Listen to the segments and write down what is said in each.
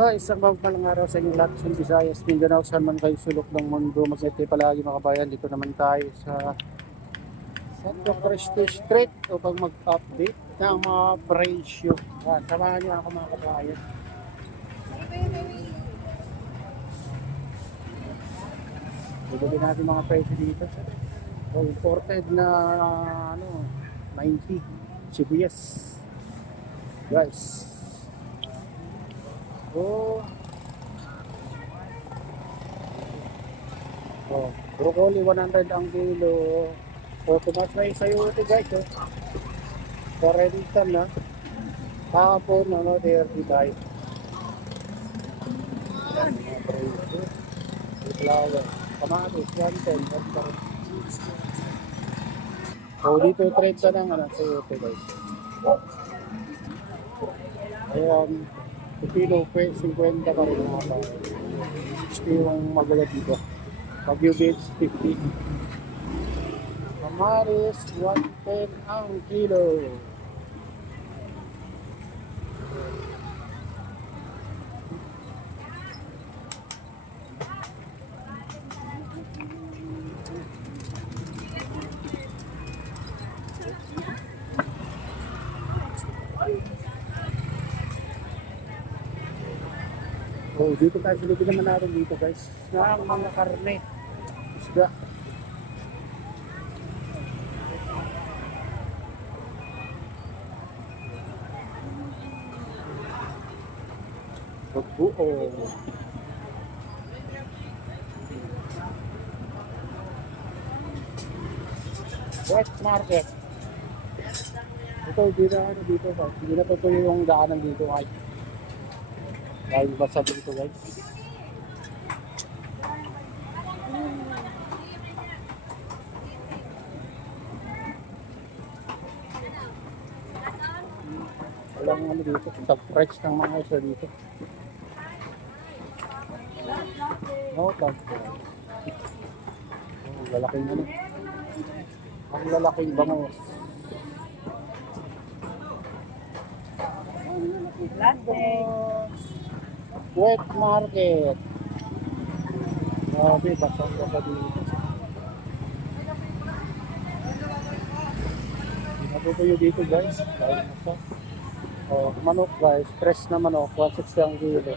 Isang mapagpalang araw sa inyong lahat sa Visayas, Mindanao, saan man kayo sulok ng mundo. Mag-ete palagi mga kabayan. Dito naman tayo sa Santo Cristo Street upang mag-update ng mga presyo. Samahan niyo ako mga kabayan. Bibili natin mga presyo dito. So, imported na 90 sibuyas. Guys. Broccoli 100 ang kilo. Tumas na yung sayote guys. 40 na. Kahapon, 35. Flower. Kamatis, 110. Dito 30 ng sayote guys. Ayan. Kilo, 50 pa rin mga pa. Gusto yung magulat dito. Pag-view bits, 50. Kamaris, 110 ang kilo. Dito tayo silipin naman natin dito guys. Na mga karne. Isda. Pagbuo. West Market. Ito, dito ba? Hindi na to yung daanan dito ay. Dahil basa dito guys. Walang dito. Sub-price ng mga isa dito. No, ang lalaking ang lalaking bangos. Wet Market. Grabe, basang-basa dito. Nabubuyo dito guys. Manok guys, fresh na manok, 160 ang kilo.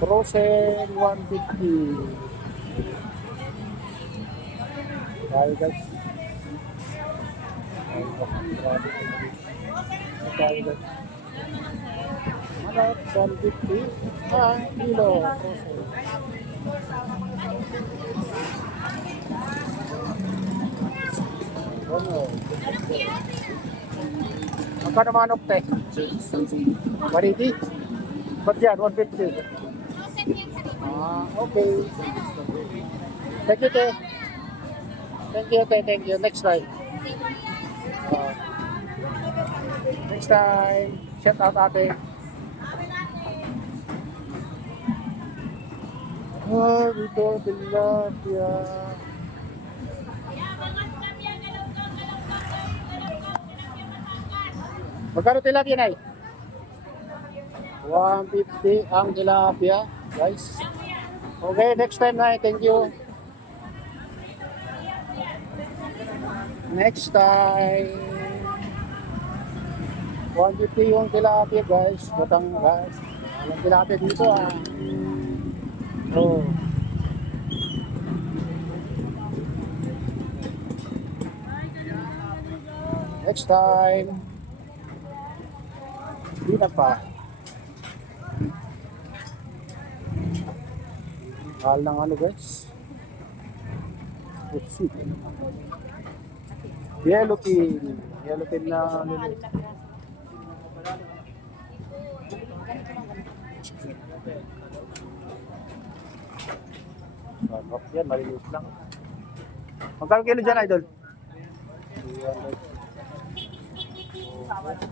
Frozen 150. Tayo guys. Tayo guys. Manok 150 ang kilo. Magkano manok te? 180? Ba't yan? 150? Okay. Thank you te. Thank you. Next time. Next time. Shout out ate. Dito, tilapia. Magkano tilapia na 150 ang tilapia, guys. Okay, next time na. Thank you. Next time. 150 yung tilapia, guys. Batangas. Walang tilapia dito Next time. Hindi na pa. Mahal ng guys. Yellow pin. Yellow pin na yan, maliliit lang. Magkano kilo dyan, idol?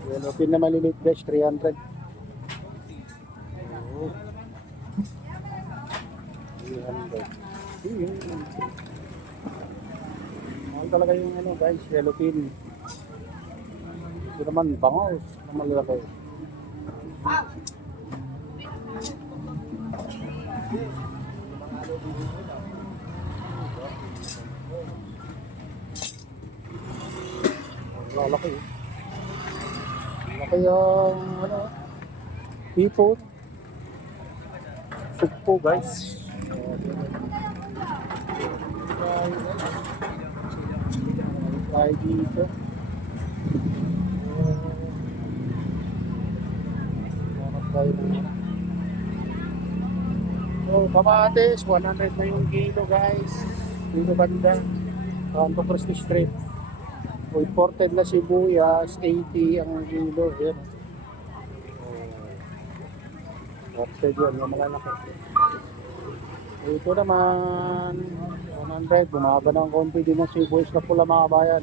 Yellow pin na maliliit guys, 300. Mahal talaga yung guys, yellow pin. Ito naman, bangos na malaki. Lalaki eh. Laki yung ano, hipon. Sugpo guys. Tayo dito. Tayo na. So, kamatis, 100 na yung kilo guys. Dito banda. Kanto Cristi Street. O, imported na sibuyas, 80 ang kilo. Yan. Imported yun, yung malalaki. Ito naman, 100. Bumaba ng konti din ng sibuyas na pula mga bayan.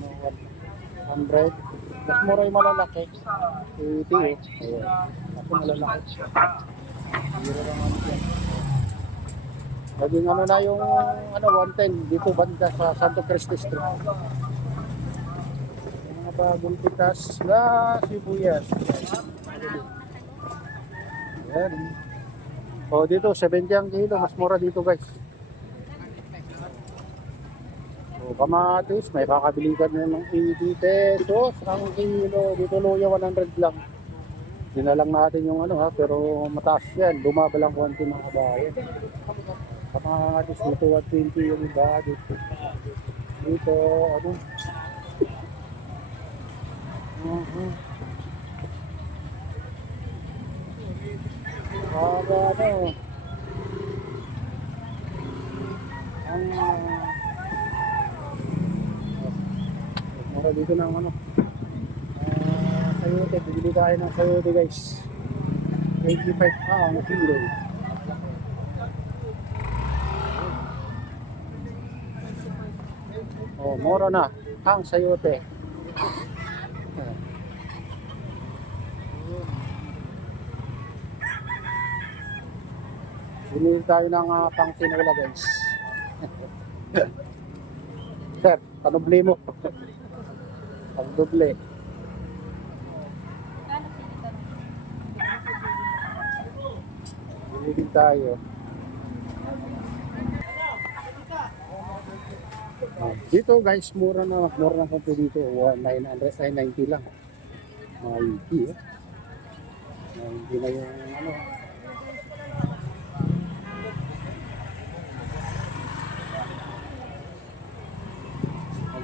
100. Mas mura yung malalaki. 80 eh. Ayan. Kasi malalaki. Zero lang ano yan. Naging ano na yung ano, 110 dito banda sa Santo Cristi Street. Mga bagong pitas na sibuyas. Ayan. O dito 70 ang kilo, mas mura dito guys. O kamatis, may kakabili ka na ng 80 pesos ang kilo. Dito luya 100 lang. Dinalang natin yung ano ha, pero mataas yan. Bumaba lang konti mga bayan. Kamatis dito 120 yung iba dito. Dito ano. Ano. Ang mura dito ng ano. Sayote, bibili tayo ng sayote guys. 85 ang kilo. Oh, mura na ang sayote. Bumili tayo ng pang tinola guys. Sir, panuble mo. Pang doble. Bumili tayo. Dito guys, mura na konti dito. 990 lang. Hindi eh. Hindi na yung ano.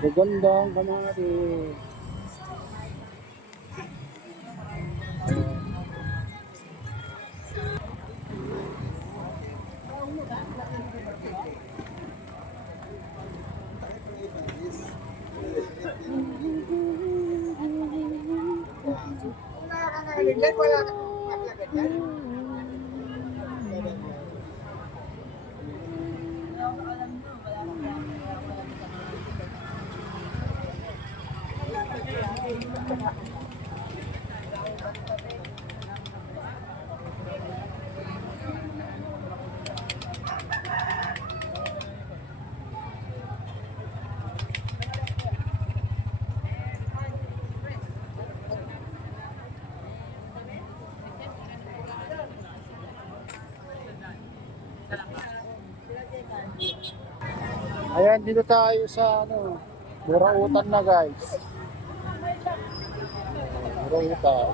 Magaganda ang kamatis. Ayan, dito tayo sa ano, Burautan na guys. Burautan.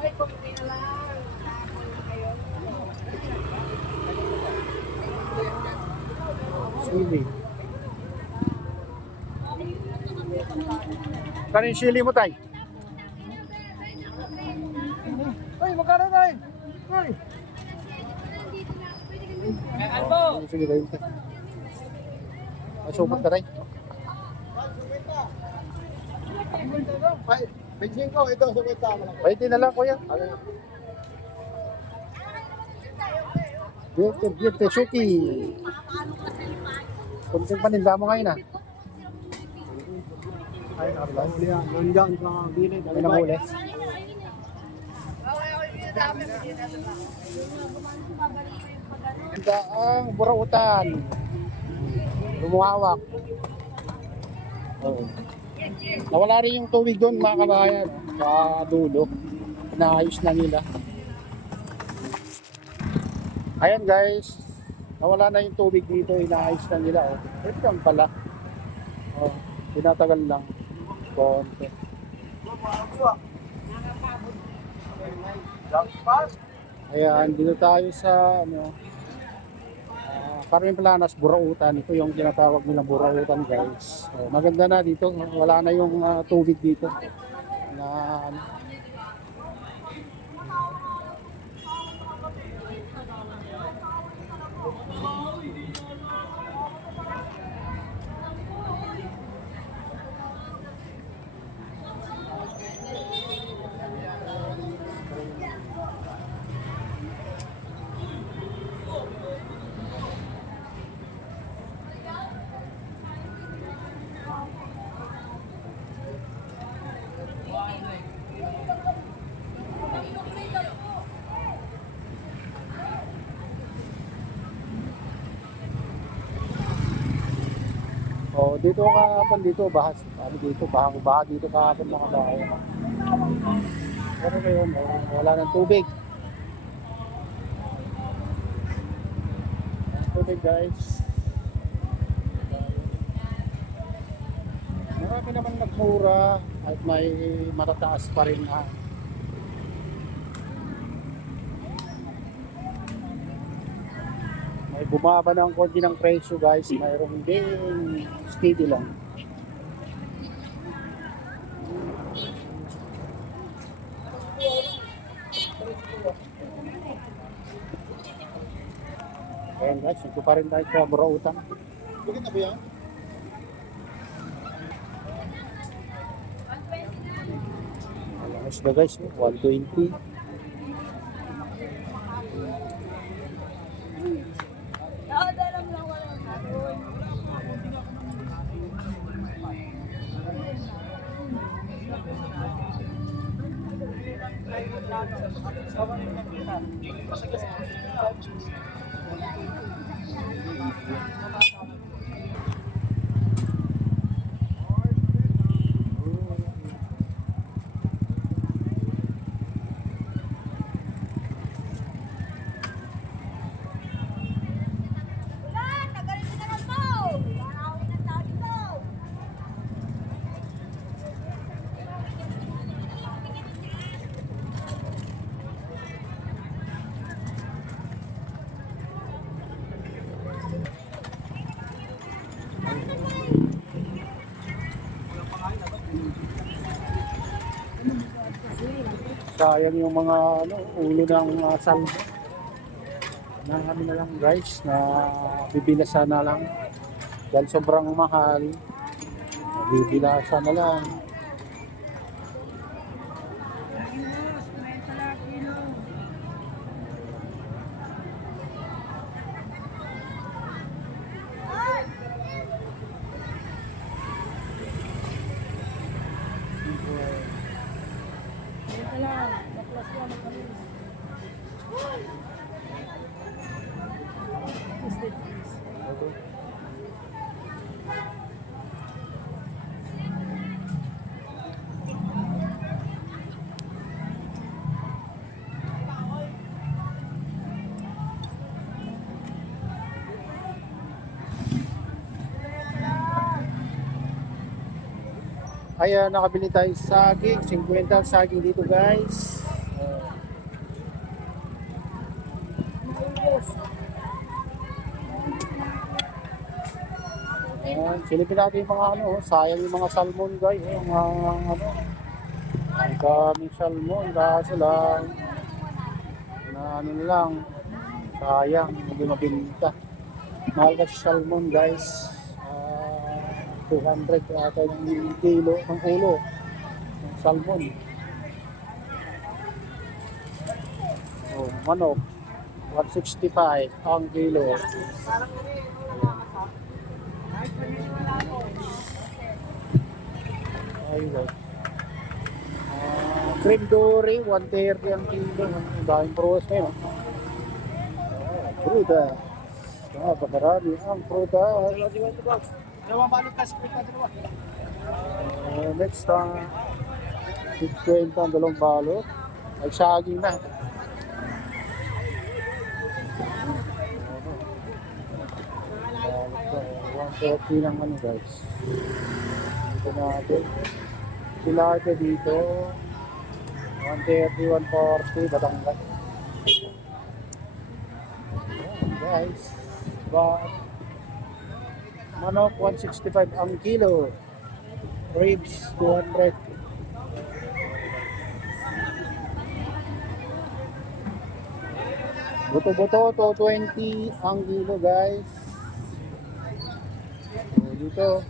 Sili. Kanin sili mo tay? Ay, magkano tayo? Ay. Sige, tayo. Masupot ka tayo. Ay, bensin ko, ito, sumita mo lang. Pwede na lang kuya. Dito, Suki. Kunting paninda mo ngayon ah. Ay, nakapahuli yan. Nandiyan sa mga bilid. May nahuli. Ang Burautan. Lumuhawak. Oh. Nawala rin yung tubig doon mga kabayan. Sa dulo. Naayos na nila. Ayan guys, nawala na yung tubig dito, inaayos na nila. Oh. Ito lang pala. Oh, tinatagal lang. Konti. Ayan, dito tayo sa ano, Carmen Planas, Burautan. Ito yung tinatawag nilang Burautan guys. Oh, maganda na dito, wala na yung tubig dito. Na, ano, oh, dito kahapon dito, bahas, ano dito, baha dito kahapon mga bahay. Pero ngayon, oh, wala ng tubig. Tubig guys. Marami naman nagmura at may matataas pa rin na. May bumaba ng konti ng presyo guys, mayroong din steady lang. Ayan guys, ito pa rin tayo sa Burautan. Bakit na ba yan? Alas na guys, 120. Sayang yung mga ano, ulo ng salmon. Na ano na lang guys, na bibilasan na lang. Dahil sobrang mahal, bibilasan na lang. Ayan, nakabili tayo saging. 50 ang saging dito guys. Ayan, silipin natin yung mga ano, sayang yung mga salmon guys. Yung mga ano, ang daming salmon. Kaso lang, na ano na lang, sayang, hindi mabinta. Mahal kasi salmon guys. 200 ata yung kilo ng ulo ng salmon. Oh, manok 165 ang kilo. Ayun. Cream dory 130 ang kilo. Ang daming prutas ngayon. Prutas. Pakarami ang prutas. Dalawang balot kasi pita dalawa. Next, 620 ang dalawang balot. Ay saging na. Okay lang ano guys. Dito natin. Tilapia dito. 130, 140, Batangas. Ayan, guys. But, manok 165 ang kilo. Ribs 200. Buto-buto 220 ang kilo guys. So, dito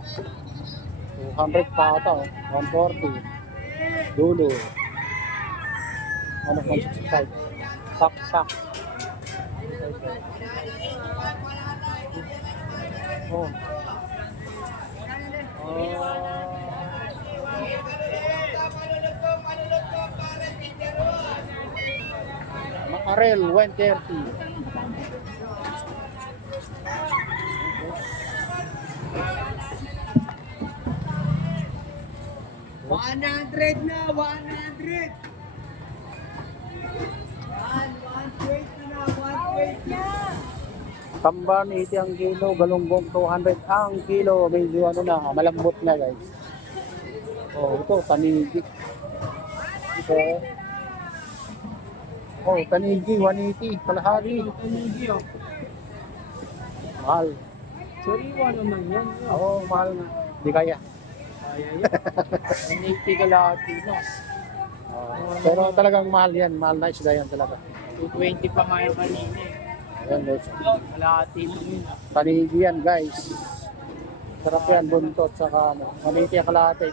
200 pa ata, 140. Dulo. Manok 165. Sak-sak. Oh. Makarel 130. 100 na, 100. 120 na, 120 na. Tamban 80 ang kilo, galunggong 200 ang kilo. Medyo ano na, malambot na guys. Oh, ito tanigi. Ito. Oh, tanigi 180 kalahari. Mahal. Sariwa naman yan. Oo, mahal na. Di kaya. Kaya yan. 180 ka lahat no? Pero talagang mahal yan. Mahal na isda yan talaga. 220 pa nga yung kanina eh. Ayan guys. Kalahati lang yun. Tanigi yan guys. Sarap yan, buntot, saka ano. 180 ang kalahati.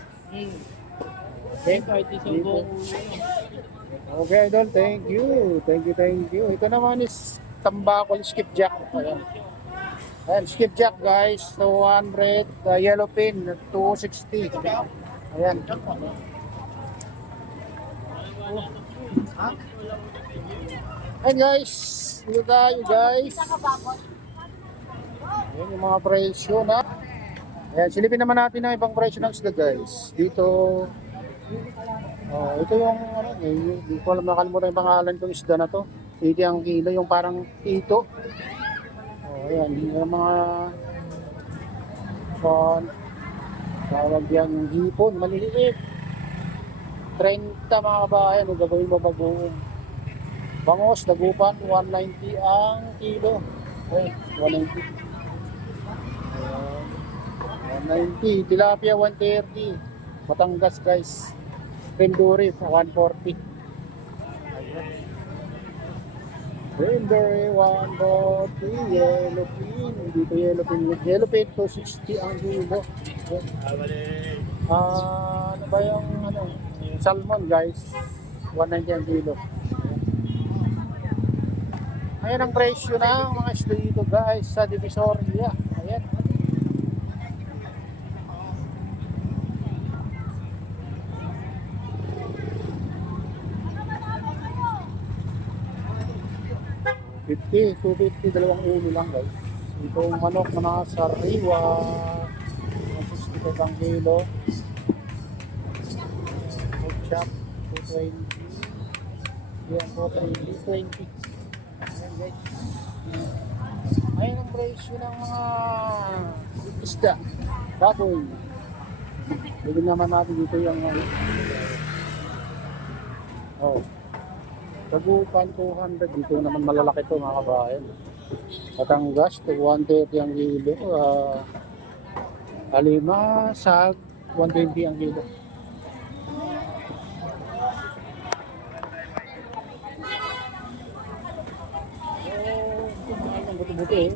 Okay, kahit isang Dito. buong Okay, idol. Thank you. Thank you. Ito naman is tambakol skipjack. Ayan. Ayan, skipjack guys. 200. Yellowfin, 260. Ayan. Ayan guys. Dito tayo guys. Ayan yung mga presyo na. Ayan, silipin naman natin ang ibang presyo ng isda guys. Dito. Ito yung ano, hindi ko alam, nakalimutan yung pangalan ng isda na to. 80 ang kilo, yung parang ito. Ayan, yung mga tawag yan, hipon, maliliit. 30 mga kabayan, gagawin mo bagoong. Bangos, dagupan, 190 ang kilo. Okay, 190. 190, tilapia 130. Batangas guys. Renduri 140. Renduri 140. Yellowfin. Dito yellowfin. Yellowfin 260 ang kilo. Ano ba yung ano? Salmon guys. 190 ang kilo. Ayan ang presyo ng mga isda dito guys sa Divisoria. Ayan. $250, dalawang ulo lang guys. Itong manok na mga sariwa, 65 ang kilo. Pork chop, 220. Yan po, 320. Ayan guys. Ayan ang presyo ng mga isda. Baboy. Pwede naman natin dito yung Tagupan 200, dito naman malalaki to mga kabayan. Batangas, 130 ang kilo. Alima, sag, 120 ang kilo. Ang buti-buti eh.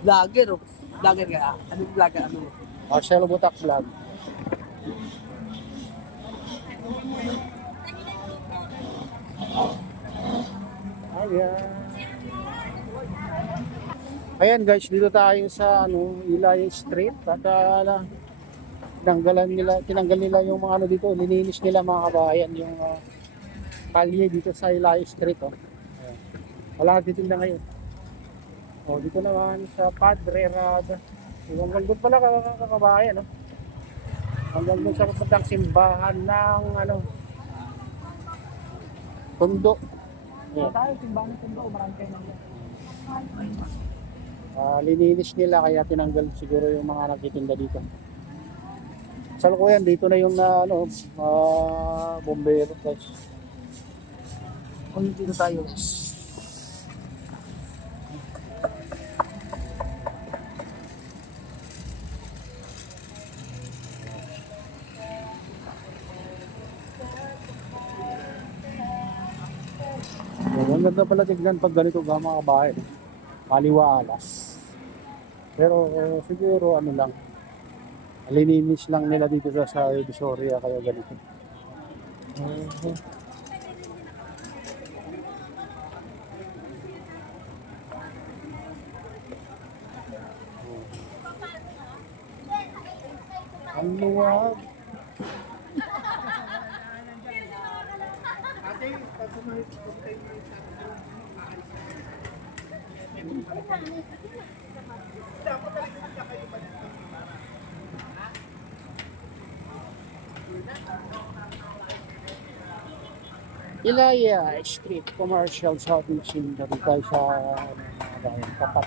vlogger oh. Vlogger ka. Anong vlogger? Ano? Marcelo Butak Vlog. Ayan guys, dito tayo sa ano, Ilaya Street at tinanggal nila yung mga ano dito, lininis nila mga kabayan yung kalye dito sa Ilaya Street oh. Ayan. Wala natitinda ngayon. Oh, dito naman sa Padre Rada. Hanggang doon pala kabayan oh. Hanggang doon sa kapatang simbahan ng ano, Tondo. Yeah. Tayo, simbahan ng Tondo, marami kayo nang Lininis nila kaya tinanggal siguro yung mga nagtitinda dito. Sa lukuyan, dito na yung bombero guys. Kung dito tayo guys. Ang ganda pala tignan pag ganito ba mga kabahay. Maliwalas. Pero siguro ano lang, lininis lang nila dito sa Divisoria kaya ganito. Ang luwag. Ate, pagsumalit ko tayo ng Ilaya Street Commercial Shopping Center tayo sa tapat.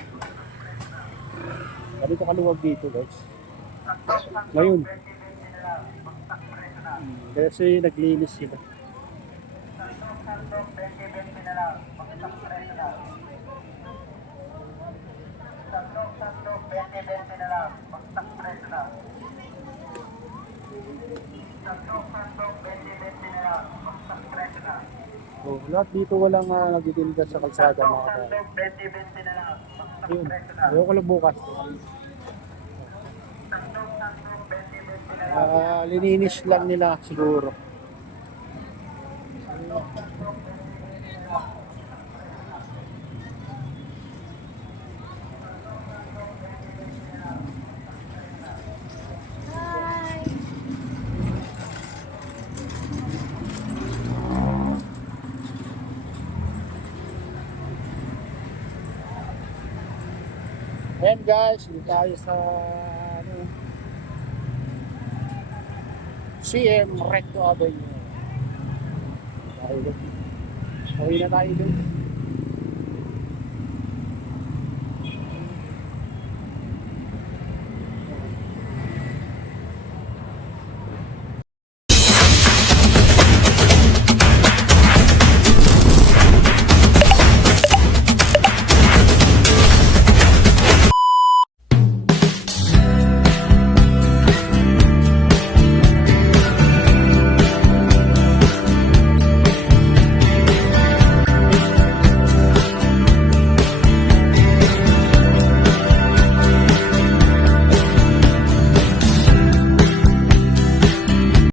Ganito kaluwag dito guys. Ngayon. Kasi naglinis sila. So, lahat dito walang nagtitinda sa kalsada mga kabayan. Yun. Ayoko lang bukas. Lininis lang nila siguro. Ayan guys, dito tayo sa CM Recto Avenue. Uwi na tayo doon.